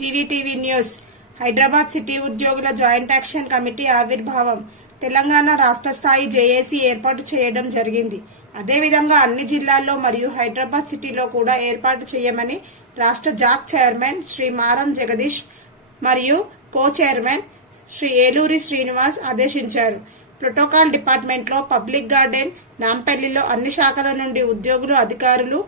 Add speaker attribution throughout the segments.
Speaker 1: GVTV news. Hyderabad city ఉద్యోగుల joint action committee ఆవిర్భావం. తెలంగాణ రాష్ట్ర స్థాయి జేఏసీ ఏర్పాటు చేయడం జరిగింది. అదేవిధంగా అన్ని జిల్లాల్లో మరియు హైదరాబాద్ సిటీలో కూడా ఏర్పాటు చేయమని రాష్ట్ర జాక్ చైర్మన్ శ్రీ మారం జగదీష్ మరియు కో చైర్మన్ శ్రీ ఏలూరి శ్రీనివాస్ ఆదేశించారు. ప్రోటోకాల్ డిపార్ట్మెంట్లో పబ్లిక్ గార్డెన్ నాంపల్లిలో అన్ని శాఖల నుండి ఉద్యోగులు అధికారులు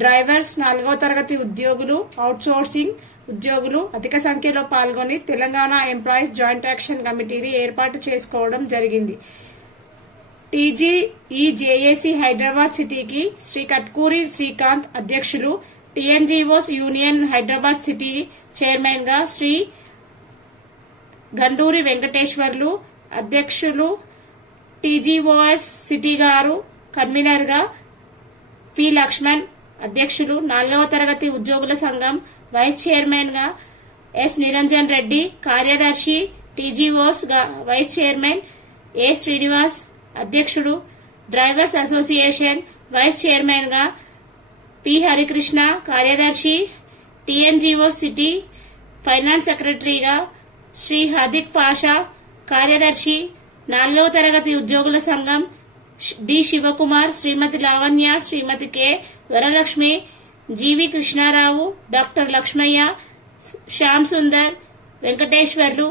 Speaker 1: డ్రైవర్స్ నాలుగో తరగతి ఉద్యోగులు అవుట్సోర్సింగ్ ఉద్యోగులు అధిక సంఖ్యలో పాల్గొని తెలంగాణ ఎంప్లాయీస్ జాయింట్ యాక్షన్ కమిటీని ఏర్పాటు చేసుకోవడం జరిగింది. టీజీఈ జేఏసీ హైదరాబాద్ సిటీకి శ్రీ కట్కూరి శ్రీకాంత్ అధ్యక్షులు టీఎన్జీఓస్ యూనియన్ హైదరాబాద్ సిటీ చైర్మన్గా శ్రీ గండూరి వెంకటేశ్వర్లు అధ్యక్షులు టీజీఓఎస్ సిటీ గారు కన్వీనర్గా పి లక్ష్మణ్ అధ్యక్షులు నాలుగవ తరగతి ఉద్యోగుల సంఘం వైస్ చైర్మన్గా ఎస్ నిరంజన్ రెడ్డి కార్యదర్శి టీజీఓస్గా వైస్ చైర్మన్ ఏ శ్రీనివాస్ అధ్యక్షుడు డ్రైవర్స్ అసోసియేషన్ వైస్ చైర్మన్గా పి హరికృష్ణ కార్యదర్శి టీఎన్జీఓ సిటీ ఫైనాన్స్ సెక్రటరీగా శ్రీ హార్దిక్ పాషా కార్యదర్శి నాలుగవ తరగతి ఉద్యోగుల సంఘం D Shivakumar Shrimati Lavanya Shrimati K Varalakshmi GV Krishnarao doctor Lakshmaiah Shyam Sundar Venkateswarlu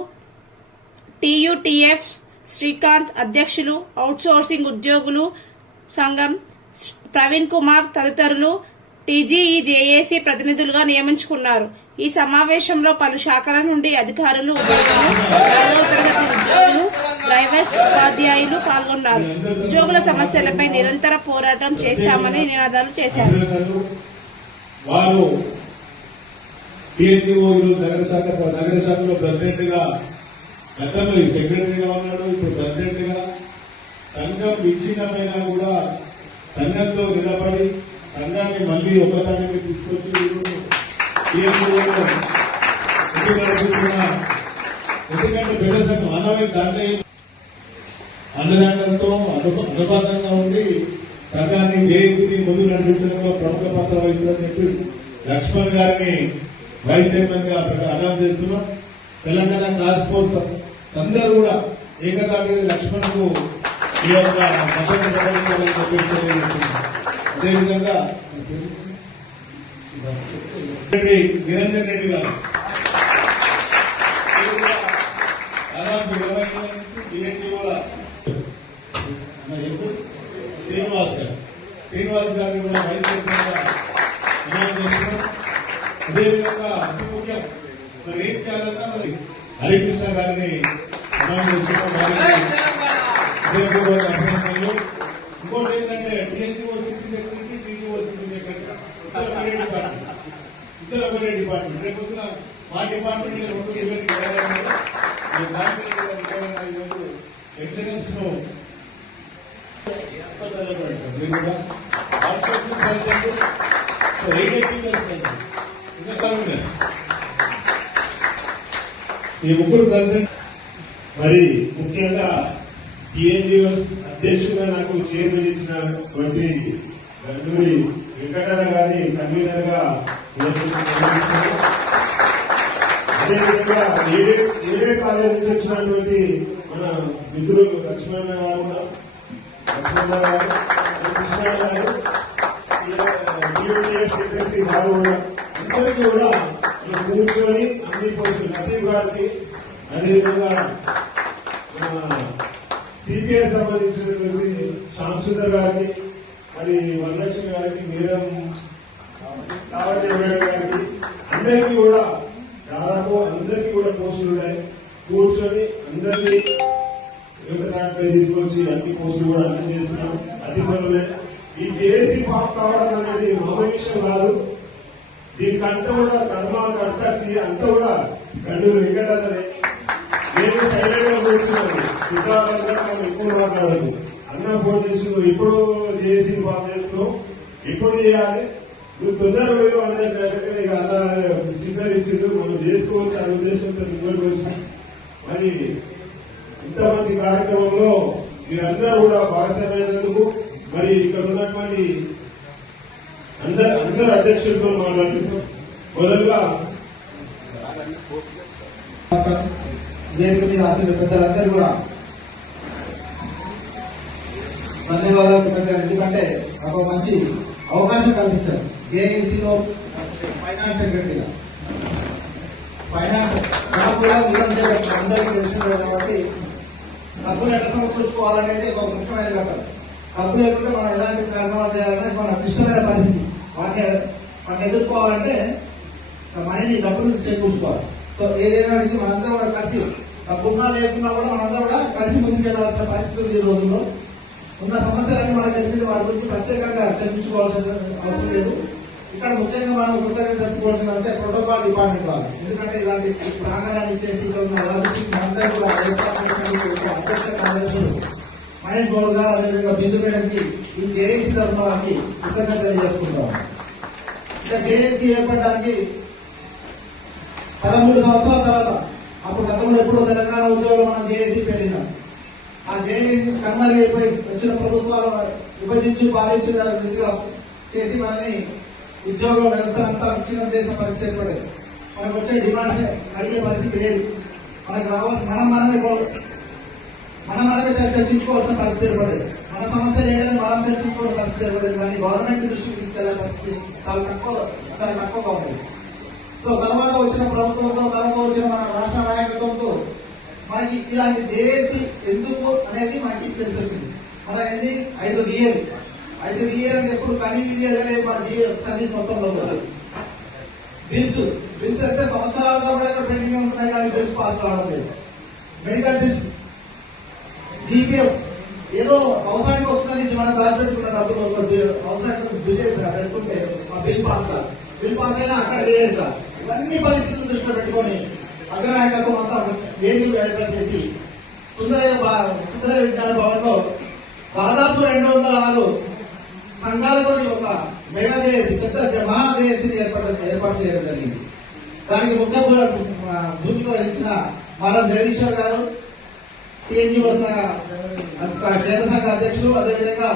Speaker 1: TUTF Srikanth అధ్యక్షులు అవుట్సోర్సింగ్ ఉద్యోగులు సంఘం ప్రవీణ్ కుమార్ తదితరులు టీజీఈజేఏసీ ప్రతినిధులుగా నియమించుకున్నారు. ఈ సమావేశంలో పలు శాఖల నుండి అధికారులు ఉద్యోగులు ఉద్యోగులు డ్రైవర్స్ ఉపాధ్యాయులు పాల్గొన్నారు. ఉద్యోగుల సమస్యలపై నిరంతర పోరాటం చేస్తామని నినాదాలు చేశారు.
Speaker 2: వారు టీఎన్జిఓ నగర శాఖ నగర శాఖలో ప్రెసిడెంట్గా గతంలో సెక్రటరీగా ఉన్నాడు ఇప్పుడు ప్రెసిడెంట్గా సంఘం విచ్ఛిన్నమైన కూడా సంఘంతో నిలబడి సంఘాన్ని మళ్ళీ ఒకదానికి తీసుకొచ్చి ఎందుకంటే పెద్ద సంఘం అనవై దాంట్లో ఏం అన్నదానంతో అనుబంధంగా ఉండి సంఘాన్ని జేఏసీని ముందు నడిపించడంలో ప్రముఖ పాత్ర వహిస్తుందని చెప్పి లక్ష్మణ్ గారిని వైస్ చైర్మన్గా అనౌన్స్ చేస్తున్నాం తెలంగాణ టాస్క్ ఫోర్స్ అందరూ కూడా ఏకదాటిగా లక్ష్మణ్కు ఈ యొక్క. అదేవిధంగా నిరంజన్ రెడ్డి గారు దాదాపు ఇరవై ఏళ్ళ నుంచి డిఎన్టీఓల శ్రీనివాస్ గారు శ్రీనివాస్ గారిని కూడా వైస్ చైర్మన్గా నియమనం చేస్తున్నాం. అదేవిధంగా అతి ముఖ్యం మరి ఏం చేయాలన్నా మరి హరికృష్ణ గారిని నియమనం చేస్తున్నాం. వారికి హృదయపూర్వక అభినందనలు. ఇంకోటి ఏంటంటే TNGO city secretary TGO city secretary ఇద్దరు ఒకటే డిపార్ట్మెంట్ ఇద్దరు ఒకటే డిపార్ట్మెంట్ రేపు పొద్దున మా డిపార్ట్మెంట్ రెండు డిబేట్ ఎక్సలెన్స్ను ఈ ముగ్గురు ప్రెసిడెంట్
Speaker 3: మరి ముఖ్యంగా టిఎన్జిఓస్ అధ్యక్షుగా నాకు చైర్మన్ ఇచ్చినటువంటి గండూరి వెంకటన్న గారి కన్వీనర్గా అదేవిధంగా ఏడే ఏడే కాలేజ్ నుంచి మన మిత్రులు లక్ష్మణ గారు లక్ష్మణ గారు కృష్ణ గారు సెక్రటరీ వారు అందరికీ కూడా కూర్చొని అన్ని పోస్టులు నసీబ్ గారికి అదేవిధంగా సిపిఐ సంబంధించినటువంటి శాంసుందర్ గారికి మరి వరలక్ష్మి గారికి మీరం కావటి గారికి అందరికీ కూడా దాదాపు అందరికీ కూడా పోస్టులు ఉన్నాయి. కూర్చొని అందరినీ యువతపై తీసుకొచ్చి అన్ని పోస్టులు కూడా అన్ని చేస్తున్నాం అధికారులే ఈ జేఏసీ పాప్ కావడం అనేది మామూలు విషయం కాదు. దీనికంతా కూడా కర్మ కర్తకి అంతా కూడా కళ్ళు వెంకటనే నేను సైలెంట్గా కూర్చున్నాను. సిద్ధార్థంగా ఎక్కువ మాట్లాడదు. అన్న ఫోన్ చేసి ఇప్పుడు చేసి పాస్ చేస్తున్నావు? ఇప్పుడు చేయాలి? నువ్వు తొందర పోయి అందరికీ ఇక అన్న సిగ్నల్ ఇచ్చిండు మనం చేసుకోవచ్చు అనే ఉద్దేశంతో ముందుకు వచ్చి మరి ఇంతమంది కార్యక్రమంలో మీరందరూ కూడా భాగస్వామైనందుకు మరి ఇక్కడ ఉన్నటువంటి అందరు అందరు అధ్యక్షులతో మాట్లాడుతున్నాం. మొదలుగా
Speaker 4: నమస్కారం వేదిక మీద అసలు పెద్దలందరూ కూడా ధన్యవాదాలు కృతజ్ఞతలు ఎందుకంటే ఒక మంచి అవకాశం కల్పించారు. జేఏసీలో ఫైనాన్స్ సెక్రటరీగా. ఫైనాన్స్ నాకు కూడా అందరికీ తెలిసిందే కాబట్టి డబ్బులు ఎట్లా సమకూర్చుకోవాలనేది ఒక ముఖ్యమైన ఘట్టం. డబ్బు లేకుంటే మనం ఎలాంటి కార్యక్రమాలు చేయాలనే మన క్లిష్టమైన పరిస్థితి. వాటిని వాటిని ఎదుర్కోవాలంటే మనీని డబ్బులు చేకూర్చుకోవాలి. సో ఏదైనా మనందరం కూడా కలిసి డబ్బున్నా లేకున్నా కూడా మనందరం కూడా కలిసి ముందుకు వెళ్ళాల్సిన పరిస్థితి ఉంది ఈ రోజుల్లో. ఉన్న సమస్యలన్నీ మనకు తెలిసింది వాటి గురించి ప్రత్యేకంగా చర్చించుకోవాల్సిన అవసరం లేదు. ఇక్కడ ముఖ్యంగా మనం కృతజ్ఞత చెప్పుకోవాల్సిందంటే ప్రోటోకాల్ డిపార్ట్మెంట్ వాళ్ళు. ఎందుకంటే ఇలాంటి ప్రాంగణాన్ని ఇచ్చేసి ఇక్కడ ఉన్న అందరూ కూడా అధ్యక్ష కార్యదర్శులు మహేష్ బాబు గారు అదేవిధంగా బిందు మేడంకి ఈ కేఏసీ తరఫున వారికి కృతజ్ఞత తెలియజేసుకుంటాం ఇంకా కేఏసీ ఏర్పడడానికి పదమూడు సంవత్సరాల తర్వాత అప్పుడు గతంలో ఎప్పుడో తెలంగాణ ఉద్యోగంలో మనం జేఏసీ పేరినాం. ఆ జేఏసీ కన్మరి అయిపోయి వచ్చిన ప్రభుత్వాలు విభజించి పాలించిన చేసి మనల్ని ఉద్యోగ వ్యవస్థ అంతా విచ్ఛిన్నం చేసిన పరిస్థితి ఏర్పడేది. మనకు వచ్చే డిమాండ్స్ అడిగే పరిస్థితి లేదు. మనకు రావాల్సిన మనం మనమే గొడవ- మనం మనమే చర్చించుకోవాల్సిన పరిస్థితి ఏర్పడేది. మన సమస్యలు ఏంటంటే మనం చర్చించుకోవాల్సిన పరిస్థితి ఏర్పడేది. కానీ గవర్నమెంట్ దృష్టికి తీసుకెళ్ళే పరిస్థితి చాలా తక్కువ చాలా తక్కువగా ఉంటుంది సో తర్వాత వచ్చిన ప్రభుత్వంతో తర్వాత వచ్చిన మన రాష్ట్ర నాయకత్వంతో మనకి ఇలాంటి చేసి ఎందుకు అనేది మనకి తెలిసి వచ్చింది మన ఎన్ని ఐదు రియల్ అయితే డిఏలు ఎప్పుడు కనీ లేదు మన సర్వీస్ మొత్తంలో బిల్స్ బిల్స్ అంటే సంవత్సరాలుగా కూడా ఇక్కడ పెండింగ్ ఉంటున్నాయి కానీ బిల్స్ పాస్ కావడం లేదు. మెడికల్ బిల్స్ జీపీఎఫ్ ఏదో అవసరానికి వస్తుంది మనం మనం దాచిపెట్టుకున్న డబ్బులు అవసరానికి బిల్ పెట్టుకుంటే ఆ బిల్ పాస్ కాదు బిల్ పాస్ అయినా అక్కడ లేదు ఇవన్నీ పరిస్థితులు దృష్టిలో పెట్టుకొని అగ్రనాయకత్వం అంతా వేదిక ఏర్పాటు చేసి సుందరయ్య సుందరయ్య విజ్ఞాన భవన్లో దాదాపు రెండు వందల ఆరు సంఘాలతో ఒక మెగా జేఏసీ పెద్ద జ- మహా జేఏసీ ఏర్పాటు ఏర్పాటు చేయడం జరిగింది. దానికి ముఖ్య భూమిక వహించిన మారం జగదీశ్వర్ గారు టీఎన్జిఓస్ కేంద్ర సంఘ అధ్యక్షులు అదేవిధంగా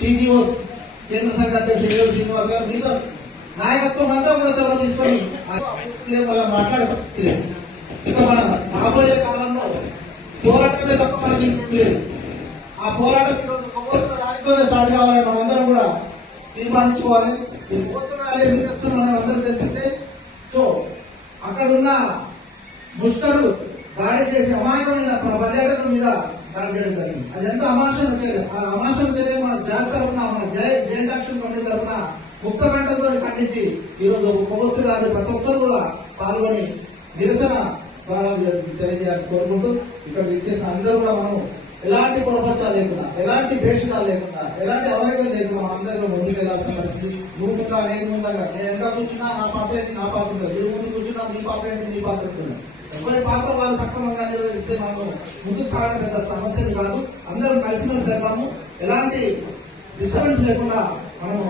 Speaker 4: టీజీఓస్ కేంద్ర సంఘ అధ్యక్షులు ఏడు శ్రీనివాస్ గారు మీతో నాయకత్వం అంతా కూడా చొరవ తీసుకొని వాళ్ళు మాట్లాడలేదు ఇక మన రాబోయే కాలంలో పోరాటమే తప్ప మనకి లేదు. ఆ పోరాటం ఈరోజు స్టార్ట్ కావాలని మనందరం కూడా తీర్మానించుకోవాలి. ఈ కొవ్వొత్తుల ర్యాలీ ఎందుకు చేస్తున్నాం తెలిసిందే. సో అక్కడ ఉన్న ముష్కరు దాడి చేసే అమాయకమైన పర్యాటకుల మీద దాడి చేయడం జరిగింది. అది ఎంత అమాశం చర్య. ఆ అమాశం చర్య మన జాతి తరఫున మన జై జయంటాక్షన్ యాక్షన్ కమిటీ తరఫున ముక్త గంటలతో ఖండించి ఈరోజు రోజు కొవ్వొత్తులు రాని ప్రతి ఒక్కరు కూడా పాల్గొని నిరసన తెలియజేయాలని కోరుకుంటూ ఇక్కడ ఇచ్చేసిన అందరూ కూడా మనం ఎలాంటి పొరపచ్చాలు లేకుండా ఎలాంటి భేషణాలు లేకుండా ఎలాంటి అవయవం లేకుండా మనం అందరూ ముందుకు వెళ్ళాల్సిన పరిస్థితి నువ్వు ముందుగా నేను నేను ఎంత కూర్చున్నా నా పాత్ర ఏంటి నా పాత్ర ఉంటుంది నువ్వు ముందు కూర్చున్నా నీ పాత్ర ఏంటి నీ పాత్ర ఉంటుంది ఎవరి పాత్ర వాళ్ళు సక్రమంగా నిర్వహిస్తే మనం ముందుకు సాగడం పెద్ద సమస్యలు కాదు. అందరం కలిసిమెలిసి వెళ్దాము. ఎలాంటి డిస్టర్బెన్స్ లేకుండా మనం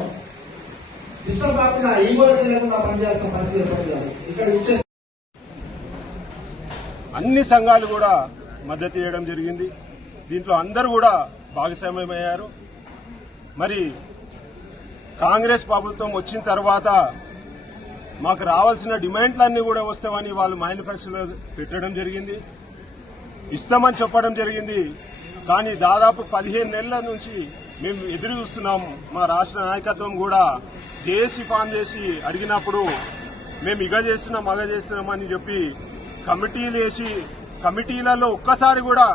Speaker 4: డిస్టర్బ్ కాకుండా ఈ వరకు లేకుండా పనిచేయాల్సిన పరిస్థితి ఏర్పడుతుంది ఇక్కడ వచ్చే
Speaker 3: అన్ని సంఘాలు కూడా మద్దతు ఇవ్వడం జరిగింది. దీంట్లో అందరూ కూడా భాగస్వామ్యమయ్యారు. మరి కాంగ్రెస్ ప్రభుత్వం వచ్చిన తర్వాత మాకు రావాల్సిన డిమాండ్లన్నీ కూడా వస్తామని వాళ్ళు మ్యానుఫ్యాక్చర్లో పెట్టడం జరిగింది. ఇస్తామని చెప్పడం జరిగింది. కానీ దాదాపు పదిహేను నెలల నుంచి మేము ఎదురు చూస్తున్నాం. మా రాష్ట్ర నాయకత్వం కూడా జేఏసీ ఫామ్ చేసి అడిగినప్పుడు మేము ఇగ చేస్తున్నాం అగ చేస్తున్నాం అని చెప్పి కమిటీలు వేసి కమిటీలలో ఒక్కసారి కూడా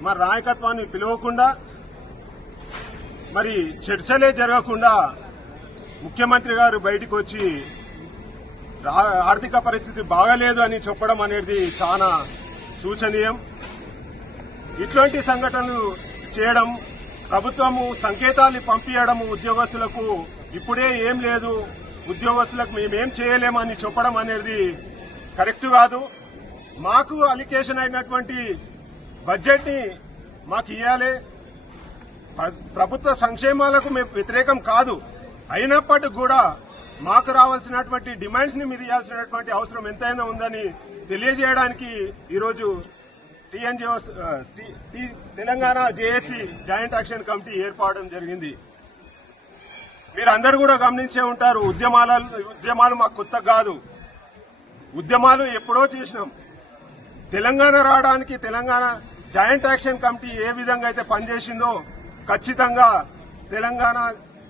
Speaker 3: మా నాయకత్వాన్ని పిలవకుండా మరి చర్చలే జరగకుండా ముఖ్యమంత్రి గారు బయటకు వచ్చి రా- ఆర్థిక పరిస్థితి బాగాలేదు అని చెప్పడం అనేది చాలా సూచనీయం. ఇట్లాంటి సంఘటనలు చేయడం ప్రభుత్వము సంకేతాలు పంపించడం ఉద్యోగస్తులకు ఇప్పుడే ఏం లేదు ఉద్యోగస్తులకు మేమేం చేయలేమని చెప్పడం అనేది కరెక్ట్ కాదు. మాకు అలికేషన్ అయినటువంటి బడ్జెట్ని మాకు ఇవ్వాలి ప్ర- ప్రభుత్వ సంక్షేమాలకు మేము వ్యతిరేకం కాదు. అయినప్పటికీ కూడా మాకు రావాల్సినటువంటి డిమాండ్స్ని మీరు ఇవ్వాల్సినటువంటి అవసరం ఎంతైనా ఉందని తెలియజేయడానికి ఈరోజు TNGO Telangana JAC joint action committee ఏర్పడడం జరిగింది. మీరు అందరూ కూడా గమనించే ఉంటారు ఉద్యమాల ఉద్యమాలు మాకు కొత్త కాదు. ఉద్యమాలు ఎప్పుడో చేసినాం. తెలంగాణ రావడానికి తెలంగాణ జాయింట్ యాక్షన్ కమిటీ ఏ విధంగా అయితే పనిచేసిందో ఖచ్చితంగా తెలంగాణ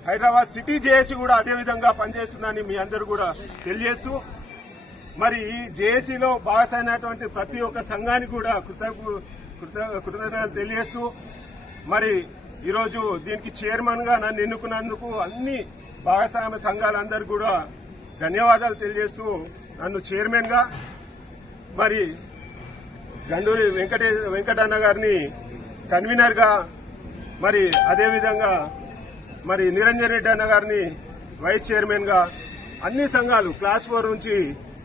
Speaker 3: హైదరాబాద్ సిటీ జేఏసీ కూడా అదే విధంగా పనిచేస్తుందని మీ అందరూ కూడా తెలియజేస్తూ మరి ఈ జేఏసీలో భాగమైనటువంటి ప్రతి ఒక్క సంఘానికి కూడా కృతజ్ఞ కృత- కృతజ్ఞతలు తెలియజేస్తూ మరి ఈరోజు దీనికి చైర్మన్గా నన్ను ఎన్నుకున్నందుకు అన్ని భాగస్వామ్య సంఘాలందరూ కూడా ధన్యవాదాలు తెలియజేస్తూ నన్ను చైర్మన్గా మరి గండూరి వెంకటే వెంకటన్న గారిని కన్వీనర్గా మరి అదేవిధంగా మరి నిరంజన్ రెడ్డి అన్న గారిని వైస్ చైర్మన్గా అన్ని సంఘాలు క్లాస్ ఫోర్ నుంచి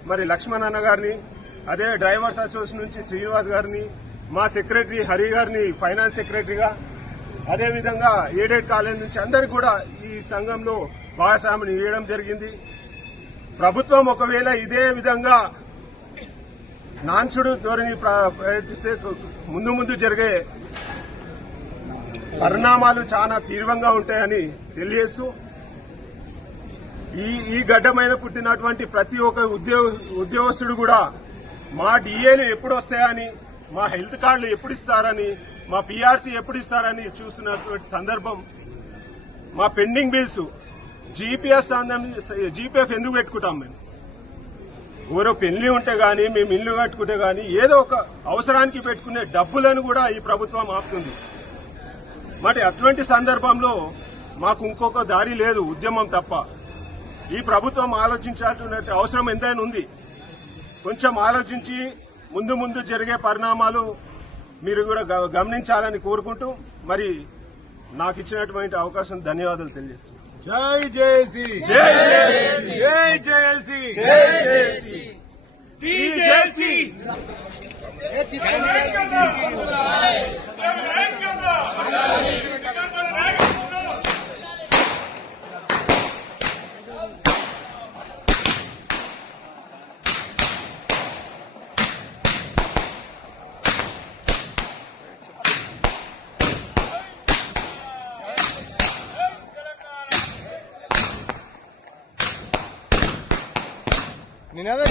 Speaker 3: మరి లక్ష్మణ్ అన్న గారిని అదే డ్రైవర్స్ అసోసియేషన్ నుంచి శ్రీనివాస్ గారిని మా సెక్రటరీ హరి గారిని ఫైనాన్స్ సెక్రటరీగా అదేవిధంగా ఎయిడెడ్ కాలేజ్ నుంచి అందరికీ కూడా ఈ సంఘంలో భాగస్వామిని ఇవ్వడం జరిగింది. ప్రభుత్వం ఒకవేళ ఇదే విధంగా నాన్సుడు ధోరణి ప్ర- ప్రయత్నిస్తే ముందు ముందు జరిగే పరిణామాలు చాలా తీవ్రంగా ఉంటాయని తెలియజేస్తూ ఈ ఈ గడ్డమైన పుట్టినటువంటి ప్రతి ఒక్క ఉద్యోగ ఉద్యోగస్తుడు కూడా మా డిఏలు ఎప్పుడు వస్తాయని మా హెల్త్ కార్డులు ఎప్పుడు ఇస్తారని మా పీఆర్సీ ఎప్పుడు ఇస్తారని చూస్తున్నటువంటి సందర్భం. మా పెండింగ్ బిల్స్ జీపీఎస్ జీపీఎఫ్ ఎందుకు పెట్టుకుంటాం మేము? ఎవరో పెళ్ళి ఉంటే గానీ మేము ఇల్లు కట్టుకుంటే గానీ ఏదో ఒక అవసరానికి పెట్టుకునే డబ్బులను కూడా ఈ ప్రభుత్వం ఆపుతుంది. మరి అటువంటి సందర్భంలో మాకు ఇంకొక దారి లేదు ఉద్యమం తప్ప. ఈ ప్రభుత్వం ఆలోచించాల్సిన అవసరం ఎంతైనా ఉంది. కొంచెం ఆలోచించి ముందు ముందు జరిగే పరిణామాలు మీరు కూడా గ- గమనించాలని కోరుకుంటూ మరి నాకు ఇచ్చినటువంటి అవకాశం ధన్యవాదాలు తెలియజేస్తున్నాను.
Speaker 2: జై జేసీ.
Speaker 3: జై జేఏసీ
Speaker 2: జై జేసీ.
Speaker 3: నినాదం